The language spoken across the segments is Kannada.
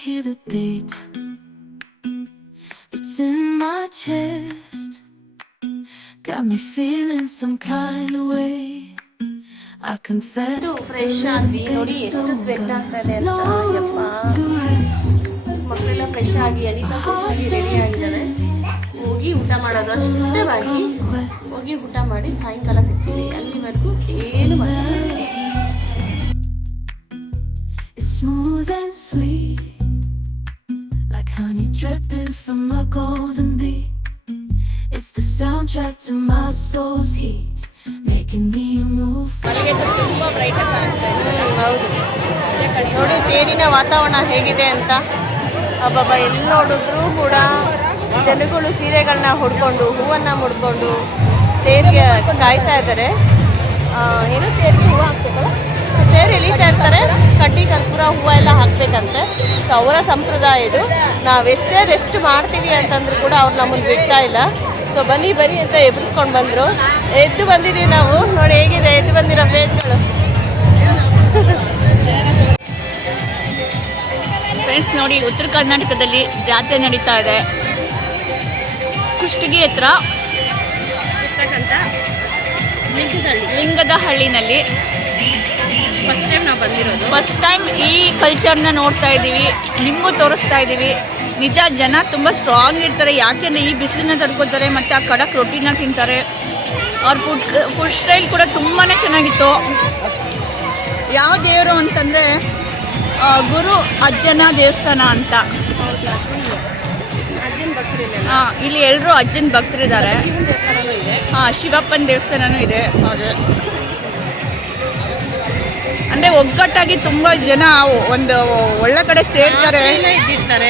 hear the beat. It's in my chest. Got me feeling some kind of way. I confess. ಇದು ಫ್ರೆಶ್ ಆದ್ವಿ ನೋಡಿ ಎಷ್ಟು ಸ್ವೆಟ್ ಆಗ್ತಾ ಇದೆ ಅಂತ. ಯಪ್ಪ ಮಕ್ಕಳೆಲ್ಲ ಫ್ರೆಶ್ ಆಗಿ ಅನಿತಾ ಫ್ರೆಶ್ ಆಗಿ ರೆಡಿ ಆಗಿದ್ದಾರೆ. ಹೋಗಿ ಊಟ ಮಾಡೋದು ಅಷ್ಟೇ ಬಾಕಿ. ಹೋಗಿ ಊಟ ಮಾಡಿ ಸಾಯಂಕಾಲ ಸಿಗ್ತೀವಿ. ಅಲ್ಲಿವರೆಗೂ ಏನು ಮಾತಾಡಲ್ಲ. It's smooth and sweet, like honey dripping from a golden bee. It's the soundtrack to my soul's heat, making me move. ಮನೆಗೆ ತುಂಬ ಬ್ರೈಟ್ ಆಗಿ ಕಾಣಿಸ್ತಾ ಇದೆ. ಹೌದು ನೋಡಿ ತೇರಿನ ವಾತಾವರಣ ಹೇಗಿದೆ ಅಂತ. ಅಬ್ಬಬ್ಬ ಎಲ್ಲಿ ನೋಡಿದ್ರು ಕೂಡ ಜನಗಳು ಸೀರೆಗಳನ್ನ ಹುಡ್ಕೊಂಡು ಹೂವನ್ನು ಮುಡ್ಕೊಂಡು ತೇರಿಗೆ ಕಾಯ್ತಾ ಇದ್ದಾರೆ. ಏನು ತೇರಿಗೆ ಹೂವು ಹಾಕ್ಬೇಕಲ್ಲ, ಸೊ ತೇರು ಎಳೀತಾ ಇರ್ತಾರೆ. ಕಡ್ಡಿ ಕರ್ಪೂರ ಹೂವು ಎಲ್ಲ ಹಾಕಬೇಕಂತೆ. ಸೊ ಅವರ ಸಂಪ್ರದಾಯ ಇದು. ನಾವೆಷ್ಟೇ ರೆಸ್ಟ್ ಮಾಡ್ತೀವಿ ಅಂತಂದ್ರೂ ಕೂಡ ಅವ್ರು ನಮ್ಮನ್ನು ಬಿಡ್ತಾ ಇಲ್ಲ. ಸೊ ಬನ್ನಿ ಬನ್ನಿ ಅಂತ ಎಬ್ರಿಸ್ಕೊಂಡು ಬಂದರು. ಎದ್ದು ಬಂದಿದ್ದೀವಿ ನಾವು. ನೋಡಿ ಹೇಗಿದೆ ಎದ್ದು ಬಂದಿರೋ ಫೇಸ್ಗಳು. ಫ್ರೆಂಡ್ಸ್ ನೋಡಿ, ಉತ್ತರ ಕರ್ನಾಟಕದಲ್ಲಿ ಜಾತ್ರೆ ನಡೀತಾ ಇದೆ. ಕುಷ್ಟಗಿ ಹತ್ರ ಲಿಂಗದ ಹಳ್ಳಿನಲ್ಲಿ ಫಸ್ಟ್ ಟೈಮ್ ನಾವು ಬಂದಿರೋದು. ಫಸ್ಟ್ ಟೈಮ್ ಈ ಕಲ್ಚರ್ನ ನೋಡ್ತಾ ಇದ್ದೀವಿ, ನಿಮಗೂ ತೋರಿಸ್ತಾ ಇದ್ದೀವಿ. ನಿಜ ಜನ ತುಂಬ ಸ್ಟ್ರಾಂಗ್ ಇರ್ತಾರೆ. ಯಾಕೆಂದರೆ ಈ ಬಿಸಿಲನ್ನ ತಡ್ಕೋತಾರೆ ಮತ್ತು ಆ ಕಡಕ್ ರೊಟ್ಟಿನ ತಿಂತಾರೆ. ಅವ್ರ ಫುಡ್ ಸ್ಟೈಲ್ ಕೂಡ ತುಂಬಾ ಚೆನ್ನಾಗಿತ್ತು. ಯಾವ ದೇವರು ಅಂತಂದರೆ ಗುರು ಅಜ್ಜನ ದೇವಸ್ಥಾನ ಅಂತ. ಇಲ್ಲಿ ಎಲ್ಲರೂ ಅಜ್ಜನ ಭಕ್ತರಿದ್ದಾರೆ. ಶಿವಪ್ಪನ ದೇವಸ್ಥಾನನೂ ಇದೆ. ಹೌದು, ಅಂದರೆ ಒಗ್ಗಟ್ಟಾಗಿ ತುಂಬ ಜನ ಒಂದು ಒಳ್ಳೆ ಕಡೆ ಸೇರ್ತಾರೆ.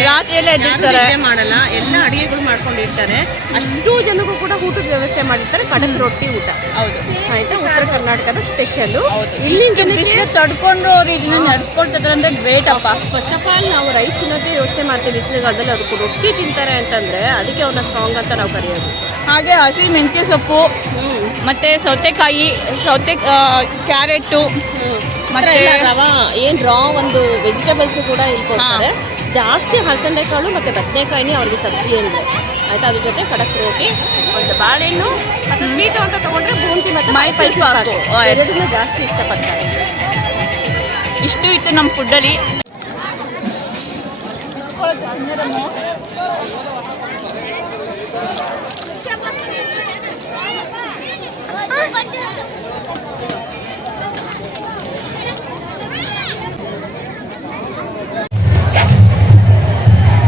ರಾತ್ರಿಯಲ್ಲೇ ಎದ್ದಿರ್ತಾರೆ, ಮಾಡಲ್ಲ, ಎಲ್ಲ ಅಡಿಗೆಗಳು ಮಾಡ್ಕೊಂಡಿರ್ತಾರೆ. ಅಷ್ಟು ಜನಗೂ ಕೂಡ ಊಟದ ವ್ಯವಸ್ಥೆ ಮಾಡಿರ್ತಾರೆ. ಕಡಕ್ ರೊಟ್ಟಿ ಊಟ. ಹೌದು ಆಯ್ತಾ, ಉತ್ತರ ಕರ್ನಾಟಕದ ಸ್ಪೆಷಲ್. ಇಲ್ಲಿನ ಬಿಸಿಲು ತಡ್ಕೊಂಡು ಅವ್ರು ಇದನ್ನ ನಡೆಸ್ಕೊಳ್ತಿದ್ದಾರೆ ಅಂದರೆ ಗ್ರೇಟ್ ಅಪ್ಪ. ಫಸ್ಟ್ ಆಫ್ ಆಲ್ ನಾವು ರೈಸ್ ತಿನ್ನೋದೇ ಯೋಚನೆ ಮಾಡ್ತೀವಿ ಬಿಸಿಲಿಗಾದಲ್ಲಿ. ಅದಕ್ಕೂ ರೊಟ್ಟಿ ತಿಂತಾರೆ ಅಂತಂದ್ರೆ ಅದಕ್ಕೆ ಅವ್ರನ್ನ ಸ್ಟ್ರಾಂಗ್ ಅಂತ ನಾವು ಕರೆಯೋದು. ಹಾಗೆ ಹಸಿ ಮೆಂತ್ಯ ಸೊಪ್ಪು ಮತ್ತು ಸೌತೆಕಾಯಿ, ಕ್ಯಾರೆಟು ಮತ್ತೆ ಏನು ರಾ ಒಂದು ವೆಜಿಟೇಬಲ್ಸ್ ಕೂಡ ಇಲ್ಲಿ ಕೊಡ್ತಾರೆ. ಜಾಸ್ತಿ ಹಲಸಂಡೆ ಕಾಳು ಮತ್ತು ಬದನೆಕಾಯಿನೇ ಅವ್ರಿಗೆ ಸಬ್ಜಿ ಅಂದರೆ ಆಯ್ತಾ. ಅದ್ರ ಜೊತೆ ಕಡಕ್ ರೋಟಿ, ಒಂದು ಬಾಳೆಹಣ್ಣು ಮತ್ತು ಸ್ವೀಟು ಅಂತ ತೊಗೊಂಡ್ರೆ ಬೂಂದಿ ಮತ್ತು ಮೈಸೂರು ಪಾಕು ಎರಡನ್ನೂ ಜಾಸ್ತಿ ಇಷ್ಟಪಡ್ತಾರೆ. ಇಷ್ಟು ಇತ್ತು ನಮ್ಮ ಫುಡ್ಡಲ್ಲಿ.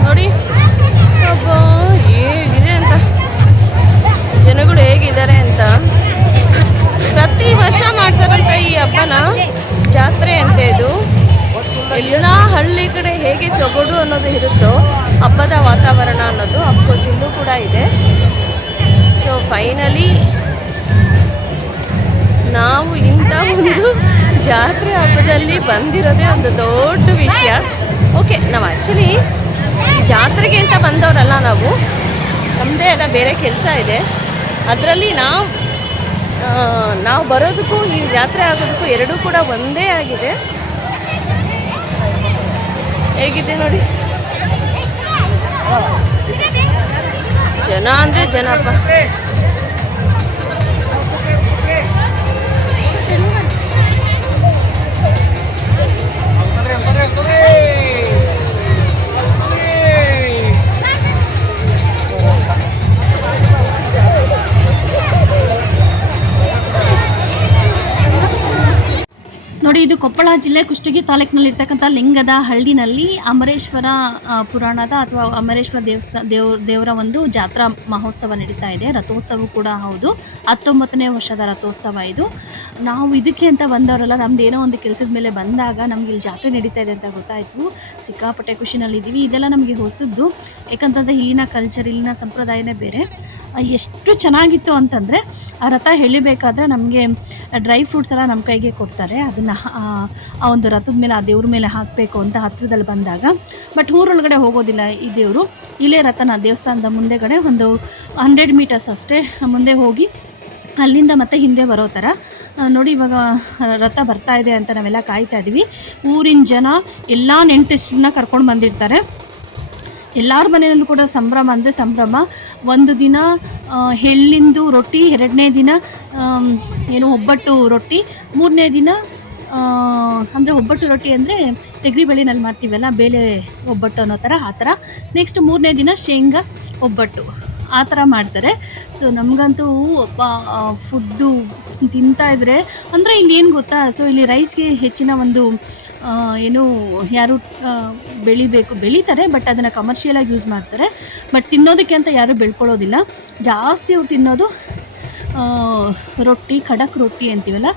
ನೋಡಿ ಹೇಗಿದೆ ಅಂತ, ಜನಗಳು ಹೇಗಿದ್ದಾರೆ ಅಂತ. ಪ್ರತಿ ವರ್ಷ ಮಾಡ್ತಾರಂತ ಈ ಹಬ್ಬನ. ಜಾತ್ರೆ ಅಂತ ಇದು. ಎಲ್ಲ ಹಳ್ಳಿ ಕಡೆ ಹೇಗೆ ಸೊಗಡು ಅನ್ನೋದು ಇರುತ್ತೋ ಹಬ್ಬದ ವಾತಾವರಣ ಅನ್ನೋದು ಅಫ್ಕೋರ್ಸ್ ಇಲ್ಲೂ ಕೂಡ ಇದೆ. ಸೊ ಫೈನಲಿ ನಾವು ಇಂಥ ಒಂದು ಜಾತ್ರೆ ಹಬ್ಬದಲ್ಲಿ ಬಂದಿರೋದೇ ಒಂದು ದೊಡ್ಡ ವಿಷಯ. ಓಕೆ, ನಾವು ಆ್ಯಕ್ಚುಲಿ ಈ ಜಾತ್ರೆಗೆ ಅಂತ ಬಂದವರಲ್ಲ, ನಮ್ಮದೇ ಆದ ಬೇರೆ ಕೆಲಸ ಇದೆ. ಅದರಲ್ಲಿ ನಾವು ಬರೋದಕ್ಕೂ ಈ ಜಾತ್ರೆ ಆಗೋದಕ್ಕೂ ಎರಡೂ ಕೂಡ ಒಂದೇ ಆಗಿದೆ. ಹೇಗಿದೆ ನೋಡಿ, ಜನ ಅಂದರೆ ಜನಪ್ಪ. ನೋಡಿ, ಇದು ಕೊಪ್ಪಳ ಜಿಲ್ಲೆ ಕುಷ್ಟಗಿ ತಾಲೂಕಿನಲ್ಲಿರ್ತಕ್ಕಂಥ ಲಿಂಗದ ಹಳ್ಳಿನಲ್ಲಿ ಅಮರೇಶ್ವರ ಪುರಾಣದ ಅಥವಾ ಅಮರೇಶ್ವರ ದೇವರ ಒಂದು ಜಾತ್ರಾ ಮಹೋತ್ಸವ ನಡೀತಾ ಇದೆ. ರಥೋತ್ಸವ ಕೂಡ ಹೌದು. 19ನೇ ವರ್ಷದ ರಥೋತ್ಸವ ಇದು. ನಾವು ಇದಕ್ಕೆ ಅಂತ ಬಂದವರಲ್ಲ, ನಮ್ದು ಏನೋ ಒಂದು ಕೆಲಸದ ಮೇಲೆ ಬಂದಾಗ ನಮ್ಗೆ ಇಲ್ಲಿ ಜಾತ್ರೆ ನಡೀತಾ ಇದೆ ಅಂತ ಗೊತ್ತಾಯಿತು. ಸಿಕ್ಕಾಪಟ್ಟೆ ಖುಷಿನಲ್ಲಿದ್ದೀವಿ. ಇದೆಲ್ಲ ನಮಗೆ ಹೊಸದ್ದು, ಯಾಕಂತಂದರೆ ಇಲ್ಲಿನ ಕಲ್ಚರ್, ಇಲ್ಲಿನ ಸಂಪ್ರದಾಯನೇ ಬೇರೆ. ಎಷ್ಟು ಚೆನ್ನಾಗಿತ್ತು ಅಂತಂದರೆ, ಆ ರಥ ಎಳಿಬೇಕಾದ್ರೆ ನಮಗೆ ಡ್ರೈ ಫ್ರೂಟ್ಸ್ ಎಲ್ಲ ನಮ್ಮ ಕೈಗೆ ಕೊಡ್ತಾರೆ. ಅದನ್ನು ಆ ಒಂದು ರಥದ ಮೇಲೆ, ಆ ದೇವ್ರ ಮೇಲೆ ಹಾಕಬೇಕು ಅಂತ ಹತ್ತಿರದಲ್ಲಿ ಬಂದಾಗ. ಬಟ್ ಊರೊಳಗಡೆ ಹೋಗೋದಿಲ್ಲ ಈ ದೇವರು. ಇಲ್ಲೇ ರಥನ ದೇವಸ್ಥಾನದ ಮುಂದೆಗಡೆ ಒಂದು 100 ಮೀಟರ್ಸ್ ಅಷ್ಟೇ ಮುಂದೆ ಹೋಗಿ ಅಲ್ಲಿಂದ ಮತ್ತೆ ಹಿಂದೆ ಬರೋ ಥರ ನೋಡಿ ಇವಾಗ ರಥ ಬರ್ತಾ ಇದೆ ಅಂತ ನಾವೆಲ್ಲ ಕಾಯ್ತಾ ಇದ್ದೀವಿ. ಊರಿನ ಜನ ಎಲ್ಲ ನೆಂಟರನ್ನ ಕರ್ಕೊಂಡು ಬಂದಿರ್ತಾರೆ. ಎಲ್ಲರ ಮನೆಯಲ್ಲೂ ಕೂಡ ಸಂಭ್ರಮ ಅಂದರೆ ಸಂಭ್ರಮ. ಒಂದು ದಿನ ಎಳ್ಳಿಂದು ರೊಟ್ಟಿ, 2ನೇ ದಿನ ಒಬ್ಬಟ್ಟು ರೊಟ್ಟಿ, 3ನೇ ದಿನ ಅಂದರೆ ಒಬ್ಬಟ್ಟು ರೊಟ್ಟಿ ಅಂದರೆ ತೆಗರಿಬೇಳೆನಲ್ಲಿ ಮಾಡ್ತೀವಲ್ಲ, ಬೇಳೆ ಒಬ್ಬಟ್ಟು ಅನ್ನೋ ಥರ, ಆ ಥರ. ನೆಕ್ಸ್ಟ್ 3ನೇ ದಿನ ಶೇಂಗಾ ಒಬ್ಬಟ್ಟು, ಆ ಥರ ಮಾಡ್ತಾರೆ. ಸೊ ನಮಗಂತೂ ಫುಡ್ಡು ತಿಂತಾಯಿದ್ರೆ ಅಂದರೆ ಇಲ್ಲಿ ಏನು ಗೊತ್ತಾ, ಸೊ ಇಲ್ಲಿ ರೈಸ್ಗೆ ಹೆಚ್ಚಿನ ಒಂದು ಯಾರು ಬೆಳೀತಾರೆ, ಬಟ್ ಅದನ್ನು ಕಮರ್ಷಿಯಲಾಗಿ ಯೂಸ್ ಮಾಡ್ತಾರೆ. ಬಟ್ ತಿನ್ನೋದಕ್ಕೆ ಅಂತ ಯಾರೂ ಬೆಳ್ಕೊಳ್ಳೋದಿಲ್ಲ. ಜಾಸ್ತಿ ಅವ್ರು ತಿನ್ನೋದು ರೊಟ್ಟಿ, ಖಡಕ್ ರೊಟ್ಟಿ ಅಂತೀವಲ್ಲ,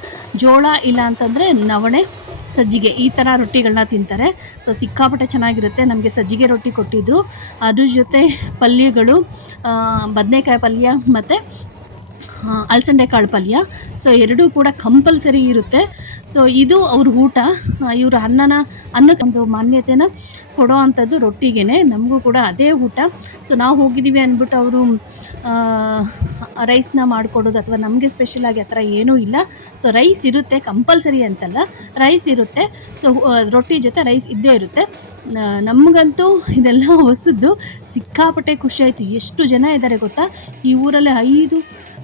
ಜೋಳ ಇಲ್ಲ ಅಂತಂದರೆ ನವಣೆ, ಸಜ್ಜಿಗೆ, ಈ ಥರ ರೊಟ್ಟಿಗಳನ್ನ ತಿಂತಾರೆ. ಸೊ ಸಿಕ್ಕಾಪಟ್ಟೆ ಚೆನ್ನಾಗಿರುತ್ತೆ. ನಮಗೆ ಸಜ್ಜಿಗೆ ರೊಟ್ಟಿ ಕೊಟ್ಟಿದ್ದರು, ಅದ್ರ ಜೊತೆ ಪಲ್ಯಗಳು, ಬದನೆಕಾಯಿ ಪಲ್ಯ ಮತ್ತು ಅಲಸಂಡೆ ಕಾಳು ಪಲ್ಯ. ಸೊ ಎರಡೂ ಕೂಡ ಕಂಪಲ್ಸರಿ ಇರುತ್ತೆ. ಸೊ ಇದು ಅವ್ರ ಊಟ. ಇವರು ಅನ್ನಕ್ಕೊಂದು ಮಾನ್ಯತೆನ ಕೊಡೋ ಅಂಥದ್ದು ರೊಟ್ಟಿಗೆ. ನಮಗೂ ಕೂಡ ಅದೇ ಊಟ. ಸೊ ನಾವು ಹೋಗಿದ್ದೀವಿ ಅಂದ್ಬಿಟ್ಟು ಅವರು ರೈಸ್ನ ಮಾಡಿಕೊಡೋದು ಅಥವಾ ನಮಗೆ ಸ್ಪೆಷಲಾಗಿ ಆ ಥರ ಏನೂ ಇಲ್ಲ. ಸೊ ರೈಸ್ ಇರುತ್ತೆ, ಕಂಪಲ್ಸರಿ ಅಂತಲ್ಲ, ರೈಸ್ ಇರುತ್ತೆ. ಸೊ ರೊಟ್ಟಿ ಜೊತೆ ರೈಸ್ ಇದ್ದೇ ಇರುತ್ತೆ. ನಮಗಂತೂ ಇದೆಲ್ಲ ಹೊಸದು, ಸಿಕ್ಕಾಪಟ್ಟೆ ಖುಷಿ ಆಯಿತು. ಎಷ್ಟು ಜನ ಇದ್ದಾರೆ ಗೊತ್ತಾ, ಈ ಊರಲ್ಲಿ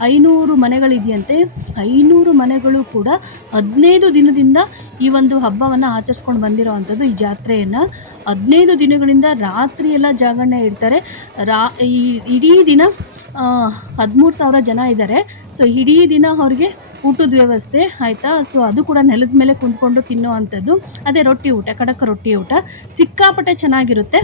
500 ಮನೆಗಳಿದೆಯಂತೆ. 500 ಮನೆಗಳು ಕೂಡ 15 ದಿನದಿಂದ ಈ ಒಂದು ಹಬ್ಬವನ್ನು ಆಚರಿಸ್ಕೊಂಡು ಬಂದಿರೋ ಅಂಥದ್ದು, ಈ ಜಾತ್ರೆಯನ್ನು. 15 ದಿನಗಳಿಂದ ರಾತ್ರಿ ಎಲ್ಲ ಜಾಗರಣೆ ಇಡ್ತಾರೆ. ಈ ಇಡೀ ದಿನ 13,000 ಜನ ಇದ್ದಾರೆ. ಸೊ ಇಡೀ ದಿನ ಅವ್ರಿಗೆ ಊಟದ ವ್ಯವಸ್ಥೆ ಆಯಿತಾ. ಸೊ ಅದು ಕೂಡ ನೆಲದ ಮೇಲೆ ಕುಂತ್ಕೊಂಡು ತಿನ್ನೋ ಅಂಥದ್ದು. ಅದೇ ರೊಟ್ಟಿ ಊಟ, ಖಡಕ್ ರೊಟ್ಟಿ ಊಟ ಸಿಕ್ಕಾಪಟ್ಟೆ ಚೆನ್ನಾಗಿರುತ್ತೆ.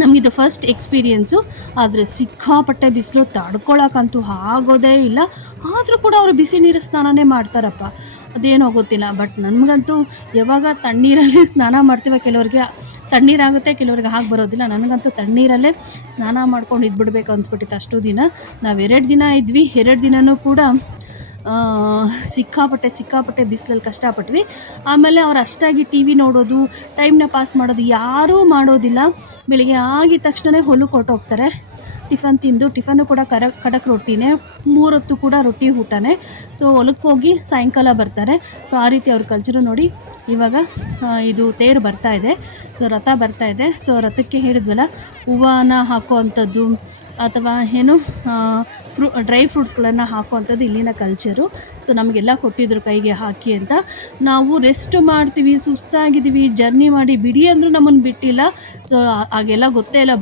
ನಮಗಿದು ಫಸ್ಟ್ ಎಕ್ಸ್ಪೀರಿಯೆನ್ಸು. ಆದರೆ ಸಿಕ್ಕಾಪಟ್ಟೆ ಬಿಸಿಲು, ತಡ್ಕೊಳಕ್ಕಂತೂ ಆಗೋದೇ ಇಲ್ಲ. ಆದರೂ ಕೂಡ ಅವರು ಬಿಸಿ ನೀರು ಸ್ನಾನನೇ ಮಾಡ್ತಾರಪ್ಪ, ಅದೇನೋ ಗೊತ್ತಿಲ್ಲ. ಬಟ್ ನನಗಂತೂ ಯಾವಾಗ ತಣ್ಣೀರಲ್ಲಿ ಸ್ನಾನ ಮಾಡ್ತೀವಿ, ಕೆಲವ್ರಿಗೆ ತಣ್ಣೀರಾಗುತ್ತೆ, ಕೆಲವ್ರಿಗೆ ಹಾಗೆ ಬರೋದಿಲ್ಲ. ನನಗಂತೂ ತಣ್ಣೀರಲ್ಲೇ ಸ್ನಾನ ಮಾಡ್ಕೊಂಡು ಇದ್ಬಿಡ್ಬೇಕು ಅನಿಸ್ಬಿಟ್ಟಿತ್ತು. ಅಷ್ಟು ದಿನ ನಾವು 2 ದಿನ ಇದ್ವಿ. 2 ದಿನವೂ ಕೂಡ ಸಿಕ್ಕಾಪಟ್ಟೆ ಬಿಸಿಲಲ್ಲಿ ಕಷ್ಟಪಟ್ವಿ. ಆಮೇಲೆ ಅವ್ರು ಅಷ್ಟಾಗಿ ಟಿ ವಿ ನೋಡೋದು, ಟೈಮ್ನ ಪಾಸ್ ಮಾಡೋದು ಯಾರೂ ಮಾಡೋದಿಲ್ಲ. ಬೆಳಿಗ್ಗೆ ಆಗಿದ ತಕ್ಷಣ ಹೊಲಕ್ಕೆ ಹೊರಟೋಗ್ತಾರೆ, ಟಿಫನ್ ತಿಂದು. ಟಿಫನ್ನು ಕೂಡ ಖಡಕ್ ರೊಟ್ಟಿನೇ, 3 ಹೊತ್ತು ಕೂಡ ರೊಟ್ಟಿ ಊಟನೇ. ಸೊ ಹೊಲಕ್ಕೆ ಹೋಗಿ ಸಾಯಂಕಾಲ ಬರ್ತಾರೆ. ಸೊ ಆ ರೀತಿ ಅವ್ರ ಕಲ್ಚರು ನೋಡಿ. ಇವಾಗ ಇದು ತೇರು ಬರ್ತಾ ಇದೆ, ಸೊ ರಥ ಬರ್ತಾ ಇದೆ. ಸೊ ರಥಕ್ಕೆ ಹೇಳಿದ್ವಲ್ಲ, ಹೂವನ್ನ ಹಾಕೋ ಅಂಥದ್ದು ಅಥವಾ ಡ್ರೈ ಫ್ರೂಟ್ಸ್ಗಳನ್ನು ಹಾಕುವಂಥದ್ದು ಇಲ್ಲಿನ ಕಲ್ಚರು. ಸೊ ನಮಗೆಲ್ಲ ಕೊಟ್ಟಿದ್ರು ಕೈಗೆ ಹಾಕಿ ಅಂತ. ನಾವು ರೆಸ್ಟ್ ಮಾಡ್ತೀವಿ, ಸುಸ್ತಾಗಿದ್ದೀವಿ, ಜರ್ನಿ ಮಾಡಿ ಬಿಡಿ ಅಂದರೂ ನಮ್ಮನ್ನು ಬಿಟ್ಟಿಲ್ಲ. ಸೊ ಹಾಗೆಲ್ಲ ಗೊತ್ತೇ ಇಲ್ಲ,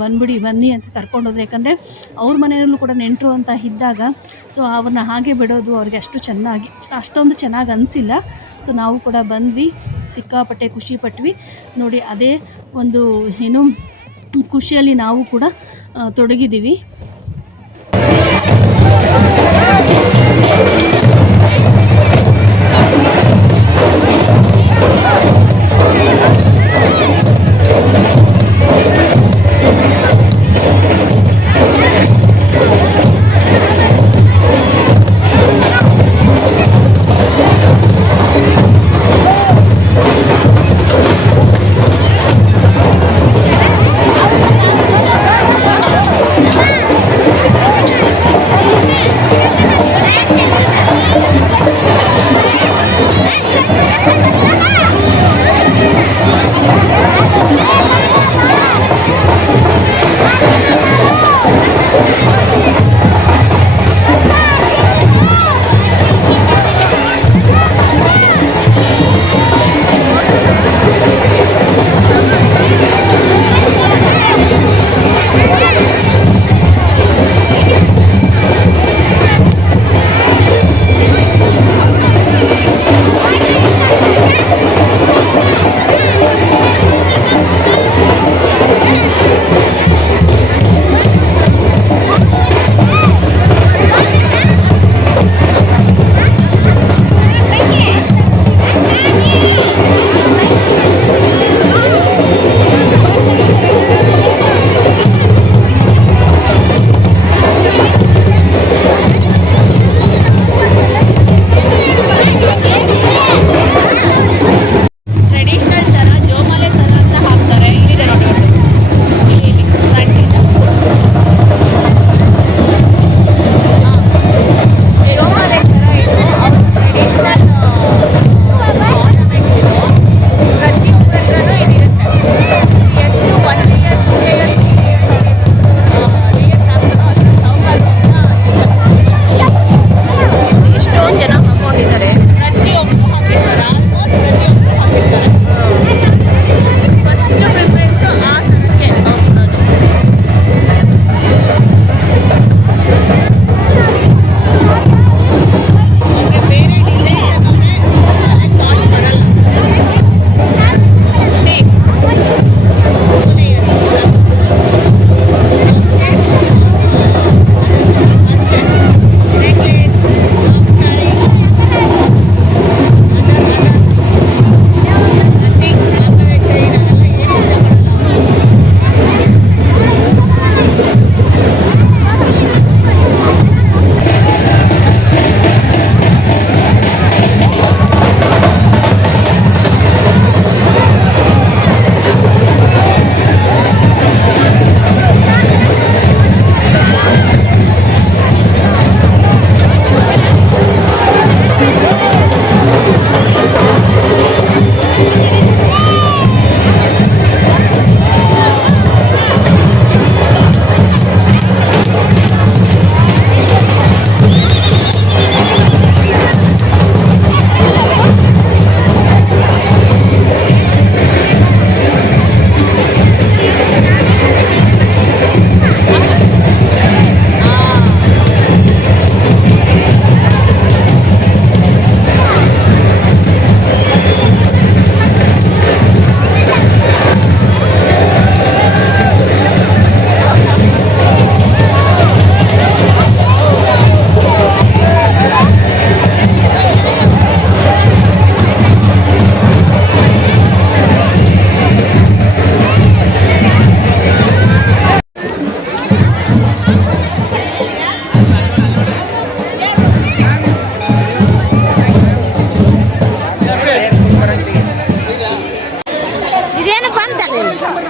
ಬನ್ನಿ ಅಂತ ಕರ್ಕೊಂಡೋದ್ರೆ. ಯಾಕಂದರೆ ಅವ್ರ ಮನೆಯಲ್ಲೂ ಕೂಡ ನೆಂಟರು ಅಂತ ಇದ್ದಾಗ ಸೊ ಅವ್ರನ್ನ ಹಾಗೆ ಬಿಡೋದು ಅವ್ರಿಗೆ ಅಷ್ಟೊಂದು ಚೆನ್ನಾಗಿ ಅನಿಸಿಲ್ಲ. ಸೊ ನಾವು ಕೂಡ ಬಂದ್ವಿ, ಸಿಕ್ಕಾಪಟ್ಟೆ ಖುಷಿ ಪಟ್ವಿ ನೋಡಿ. ಅದೇ ಒಂದು ಖುಷಿಯಲ್ಲಿ ನಾವು ಕೂಡ ತೊಡಗಿದ್ದೀವಿ.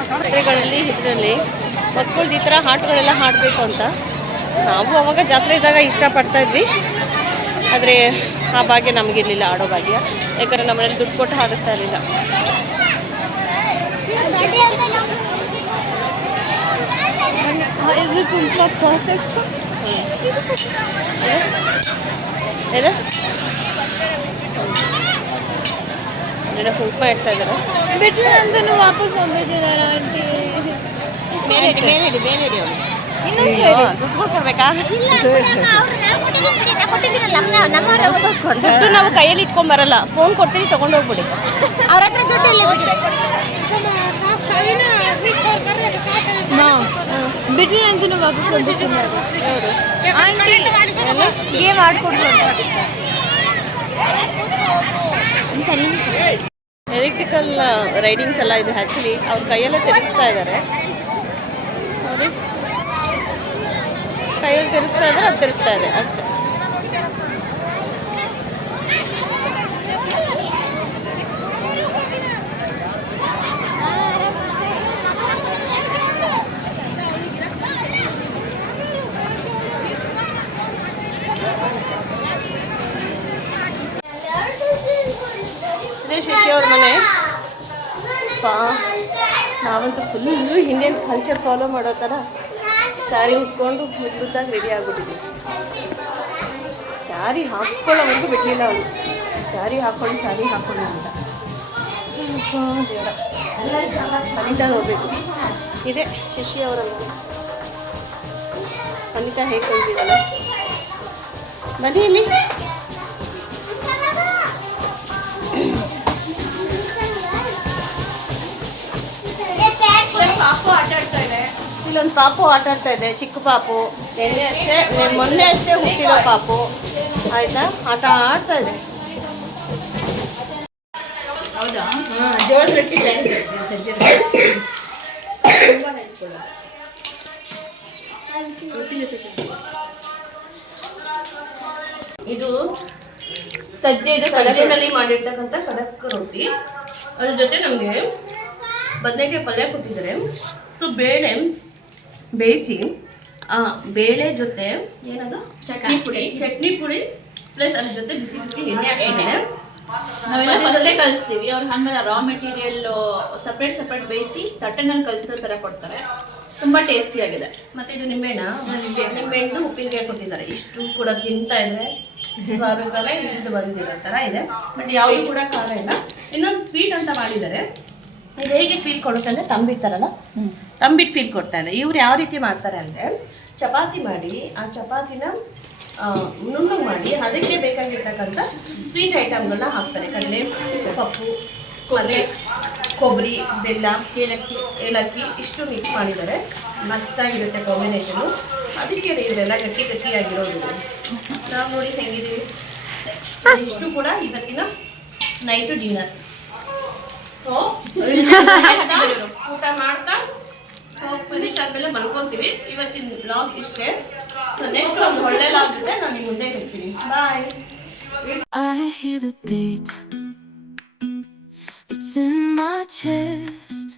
ಜಾತ್ರೆಗಳಲ್ಲಿ ಇದರಲ್ಲಿ ಮಕ್ಕಳದ್ದು ಈ ಥರ ಹಾಡುಗಳೆಲ್ಲ ಹಾಡಬೇಕು ಅಂತ ನಾವು ಅವಾಗ ಜಾತ್ರೆ ಇದ್ದಾಗ ಇಷ್ಟಪಡ್ತಾ ಇದ್ವಿ. ಆದರೆ ಆ ಭಾಗ್ಯ ನಮಗಿರಲಿಲ್ಲ, ಆಡೋ ಭಾಗ್ಯ. ಯಾಕಂದರೆ ನಮ್ಮನೇಲಿ ದುಡ್ಡು ಕೊಟ್ಟು ಹಾಡಿಸ್ತಾ ಇರಲಿಲ್ಲ. ಇದು ಕುಂಕುಮ ಇಡ್ತಾ ಇದ್ದಾರೆ. ಬಿಟ್ರೆ ಅಂತೂ ವಾಪಸ್ ಹೋಗ್ಬಿಟ್ಟಿದಾರ ಆಂಟಿ. ಮೇಲೆ ಇಡಿ ದುಡ್ಡು ಕೊಡ್ಬೇಕಾ? ದುಡ್ಡು ನಾವು ಕೈಯಲ್ಲಿ ಇಟ್ಕೊಂಡ್ ಬರಲ್ಲ, ಫೋನ್ ಕೊಡ್ತೀವಿ ತಗೊಂಡು ಹೋಗ್ಬಿಡಿ. ಅವ್ರ ಹತ್ರ ದುಡ್ಡು ಇಲ್ಲ ಬಿಟ್ರೆ ಅಂತೂ ವಾಪಸ್ ಗೇಮ್ ಆಡ್ಕೊಡ್ಬೋದು. ಎಲೆಕ್ಟ್ರಿಕಲ್ ರೈಡಿಂಗ್ಸ್ ಎಲ್ಲ ಇದೆ. ಆ್ಯಕ್ಚುಲಿ ಅವ್ರ ಕೈಯಲ್ಲೇ ತಿರುಗಿಸ್ತಾ ಇದ್ದಾರೆ ನೋಡಿ, ಕೈಯಲ್ಲಿ ತಿರುಗಿಸ್ತಾ ಇದ್ದಾರೆ, ಅದು ತಿರುಗಿಸ್ತಾ ಇದೆ ಅಷ್ಟೇ. ಇದೇ ಶಿಷ್ಯ ಅವ್ರ ಮನೆ. ನಾವಂತೂ ಫುಲ್ಲು ಇಂಡಿಯನ್ ಕಲ್ಚರ್ ಫಾಲೋ ಮಾಡೋ ಥರ ಸ್ಯಾರಿ ಉಟ್ಕೊಂಡು ಮುದ್ದಾಗಿ ರೆಡಿ ಆಗ್ಬಿಟ್ಟಿದ್ವಿ. ಸ್ಯಾರಿ ಹಾಕ್ಕೊಳ್ಳೋವರೆಗೂ ಬಿಡಲಿಲ್ಲ ಅವರು. ಸ್ಯಾರಿ ಹಾಕ್ಕೊಂಡು ಅಂತ ಅನಿತಾ ಹೋಗ್ಬೇಕು. ಇದೆ ಶಿಷ್ಯ ಅವರ ಮನೆ. ಅನಿತಾ ಹೇಗೆ ಕಲ್ತಿದ್ದಲ್ಲ, ಬನ್ನಿ ಇಲ್ಲಿ. ಇಲ್ಲೊಂದು ಪಾಪು ಆಟ ಆಡ್ತಾ ಇದೆ, ಚಿಕ್ಕ ಪಾಪು. ಮೊನ್ನೆ ಅಷ್ಟೇ ಹುಟ್ಟಿರೋ ಪಾಪು, ಆಯ್ತಾ? ಆಟ ಆಡ್ತಾ ಇದೆ. ಇದು ಸಜ್ಜೆನಲ್ಲಿ ಮಾಡಿರ್ತಕ್ಕಂಥ ಕಡಕ್ ರೊಟ್ಟಿ. ಅದ್ರ ಜೊತೆ ನಮಗೆ ಬದನೆಕಾಯಿ ಪಲ್ಯ ಕೊಟ್ಟಿದ್ದಾರೆ. ಸೊ ಬೇಳೆ ಬೇಯಿಸಿ, ಬೇಳೆ ಜೊತೆ ಏನದು ಚಟ್ನಿ ಪುಡಿ ಪ್ಲಸ್ ಅದ್ರ ಜೊತೆ ಬಿಸಿ ಬಿಸಿ ಎಣ್ಣೆ ಹಾಕಿದ್ದಾರೆ. ನಾವೆಲ್ಲ ಫಸ್ಟೇ ಕಲಿಸ್ತೀವಿ, ಅವ್ರು ಹಂಗಲ್ಲ, ರಾ ಮೆಟೀರಿಯಲ್ ಸಪ್ರೇಟ್ ಬೇಯಿಸಿ ತಟ್ಟೆನಲ್ಲಿ ಕಲಿಸೋ ಥರ ಕೊಡ್ತಾರೆ. ತುಂಬ ಟೇಸ್ಟಿಯಾಗಿದೆ. ಮತ್ತು ಇದು ನಿಂಬೆಹಣ್ಣು ಉಪ್ಪಿನಕಾಯಿ ಕೊಟ್ಟಿದ್ದಾರೆ. ಇಷ್ಟು ಕೂಡ ತಿಂತಾ ಇದ್ರೆ ಸ್ವಾಭಾವಿಕವೇ ಹಿಡಿದು ಬಂದಿರೋ ಥರ ಇದೆ. ಬಟ್ ಯಾವುದು ಕೂಡ ಖಾರ ಇಲ್ಲ. ಇನ್ನೊಂದು ಸ್ವೀಟ್ ಅಂತ ಮಾಡಿದ್ದಾರೆ. ಇದು ಹೇಗೆ ಫೀಲ್ ಕೊಡುತ್ತೆ ಅಂದರೆ ತಂಬಿಡ್ತಾರಲ್ಲ, ತಂಬಿಟ್ಟು ಫೀಲ್ ಕೊಡ್ತಾ ಇದೆ. ಇವ್ರು ಯಾವ ರೀತಿ ಮಾಡ್ತಾರೆ ಅಂದರೆ, ಚಪಾತಿ ಮಾಡಿ ಆ ಚಪಾತಿನ ನುಣ್ಣಗೆ ಮಾಡಿ ಅದಕ್ಕೆ ಬೇಕಾಗಿರ್ತಕ್ಕಂಥ ಸ್ವೀಟ್ ಐಟಮ್ಗಳನ್ನ ಹಾಕ್ತಾರೆ. ಕಡಲೆ, ಪಪ್ಪು, ಕೊಬ್ಬರಿ, ಬೆಲ್ಲ, ಏಲಕ್ಕಿ ಇಷ್ಟು ಮಿಕ್ಸ್ ಮಾಡಿದ್ದಾರೆ. ಮಸ್ತಾಗಿರುತ್ತೆ ಕಾಂಬಿನೇಷನು. ಅದಕ್ಕೆ ಇವರೆಲ್ಲ ಗಟ್ಟಿಯಾಗಿರೋದು. ನಾವು ನೋಡಿ ಹೆಂಗಿದ್ದೀವಿ. ಇಷ್ಟು ಕೂಡ ಇವತ್ತಿನ ನೈಟು ಡಿನ್ನರ್. ಸೊ ಊಟ ಮಾಡ್ತಾ ಫಿನಿಶ್ ಆದಮೇಲೆ ಮಲ್ಕೊತೀವಿ. ಇವತ್ತಿನ ಬ್ಲಾಗ್ ಇಷ್ಟೇ. ಸೊ ನೆಕ್ಸ್ಟ್ ಒಂದು ಒಳ್ಳೆ ಲಾಗ್ ಜೊತೆ ನಾನು ನಿಮ್ಮ ಮುಂದೆ ಹೇಳ್ತೀನಿ. ಬಾಯ್. I hear the beat, it's in my chest.